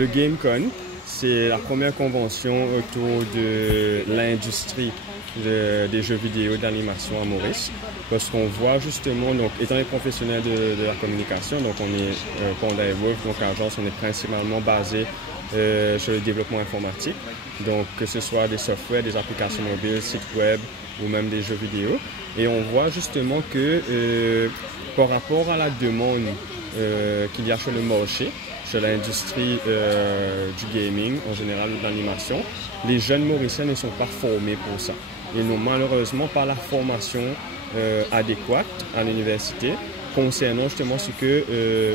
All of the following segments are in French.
le GameCon, c'est la première convention autour de l'industrie des jeux vidéo d'animation à Maurice. Parce qu'on voit justement, donc étant les professionnels de la communication, donc on est Panda et Wolf, donc agence, on est principalement basé sur le développement informatique. Donc que ce soit des softwares, des applications mobiles, sites web ou même des jeux vidéo. Et on voit justement que par rapport à la demande qu'il y a sur le marché, sur l'industrie du gaming en général, de l'animation, les jeunes Mauriciens ne sont pas formés pour ça. Ils n'ont malheureusement pas la formation adéquate à l'université concernant justement ce que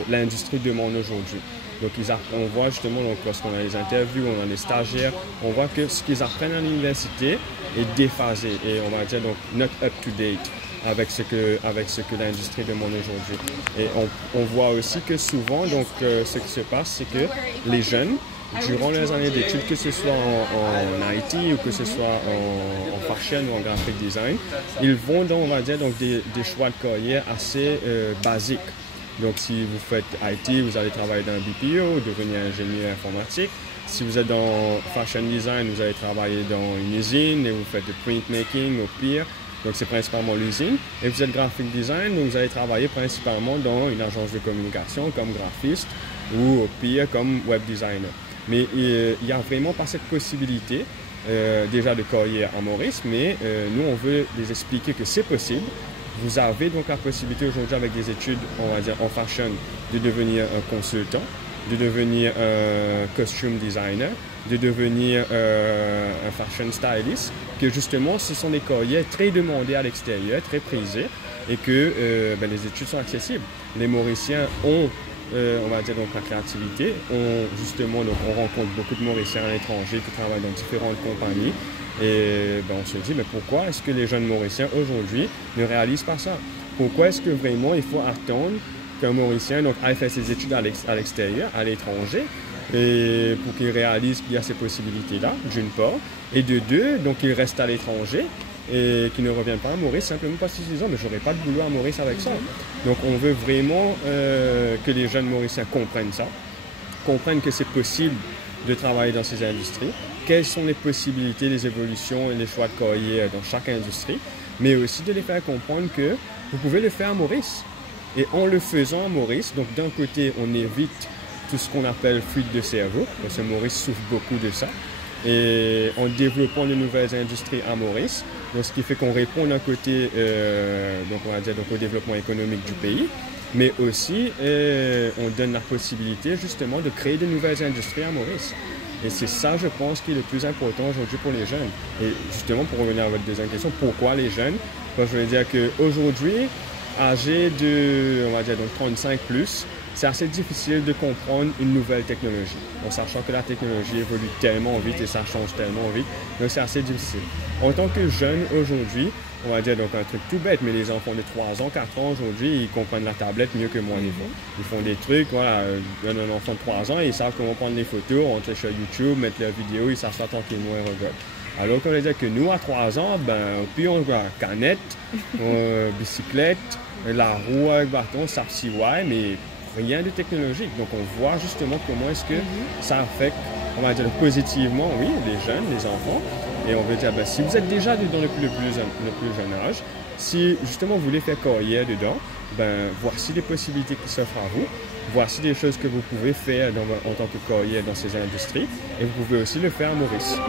l'industrie demande aujourd'hui. Donc on voit justement, donc, lorsqu'on a les interviews, on a les stagiaires, on voit que ce qu'ils apprennent à l'université est déphasé et on va dire donc not up to date avec ce que l'industrie demande aujourd'hui. Et on voit aussi que souvent, donc, ce qui se passe, c'est que les jeunes, durant leurs années d'études, que ce soit en IT ou que ce soit en fashion ou en graphic design, ils vont dans, on va dire, donc, des choix de carrière assez basiques. Donc, si vous faites IT, vous allez travailler dans un BPO, devenir ingénieur informatique. Si vous êtes dans fashion design, vous allez travailler dans une usine et vous faites du printmaking au pire. Donc, c'est principalement l'usine. Et vous êtes graphic design, donc vous allez travailler principalement dans une agence de communication comme graphiste ou au pire comme web designer. Mais il n'y a vraiment pas cette possibilité déjà de carrière en Maurice, mais nous, on veut les expliquer que c'est possible. Vous avez donc la possibilité aujourd'hui avec des études, on va dire en fashion, de devenir un consultant, de devenir un costume designer, de devenir un fashion stylist, que justement ce sont des carrières très demandées à l'extérieur, très prisées, et que les études sont accessibles. Les Mauriciens ont, on va dire donc la créativité, justement donc on rencontre beaucoup de Mauriciens à l'étranger qui travaillent dans différentes compagnies. Et on se dit, mais pourquoi est-ce que les jeunes Mauriciens aujourd'hui ne réalisent pas ça? Pourquoi est-ce que vraiment il faut attendre qu'un Mauricien donc, aille faire ses études à l'extérieur, à l'étranger, et pour qu'il réalise qu'il y a ces possibilités-là, d'une part, et de deux, donc il reste à l'étranger et qu'il ne revient pas à Maurice simplement parce qu'ils se disent, mais j'aurais pas de boulot à Maurice avec ça. Donc on veut vraiment que les jeunes Mauriciens comprennent ça, comprennent que c'est possible de travailler dans ces industries, quelles sont les possibilités, les évolutions et les choix de carrière dans chaque industrie, mais aussi de les faire comprendre que vous pouvez le faire à Maurice. Et en le faisant à Maurice, donc d'un côté, on évite tout ce qu'on appelle fuite de cerveau, parce que Maurice souffre beaucoup de ça, et en développant de nouvelles industries à Maurice, donc ce qui fait qu'on répond d'un côté donc on va dire, donc au développement économique du pays, mais aussi on donne la possibilité justement de créer de nouvelles industries à Maurice. Et c'est ça, je pense, qui est le plus important aujourd'hui pour les jeunes. Et justement, pour revenir à votre deuxième question, pourquoi les jeunes? Moi, je veux dire qu'aujourd'hui, âgés de, on va dire, donc 35 plus, c'est assez difficile de comprendre une nouvelle technologie, en sachant que la technologie évolue tellement vite et ça change tellement vite, donc c'est assez difficile. En tant que jeune aujourd'hui, on va dire donc un truc tout bête, mais les enfants de 3 ans, 4 ans aujourd'hui, ils comprennent la tablette mieux que moi. Ils font des trucs, voilà, un enfant de 3 ans, ils savent comment prendre les photos, rentrer sur YouTube, mettre leurs vidéos, ils s'assoient tranquillement et regardent. Alors qu'on va dire que nous, à 3 ans, puis on voit canette, bicyclette, la roue avec bâton, ça ouais, mais rien de technologique. Donc on voit justement comment est-ce que ça affecte, on va dire positivement, oui, les jeunes, les enfants. Et on veut dire, si vous êtes déjà dans le plus jeune âge, si justement vous voulez faire carrière dedans, voici les possibilités qui s'offrent à vous. Voici des choses que vous pouvez faire en tant que carrière dans ces industries. Et vous pouvez aussi le faire à Maurice.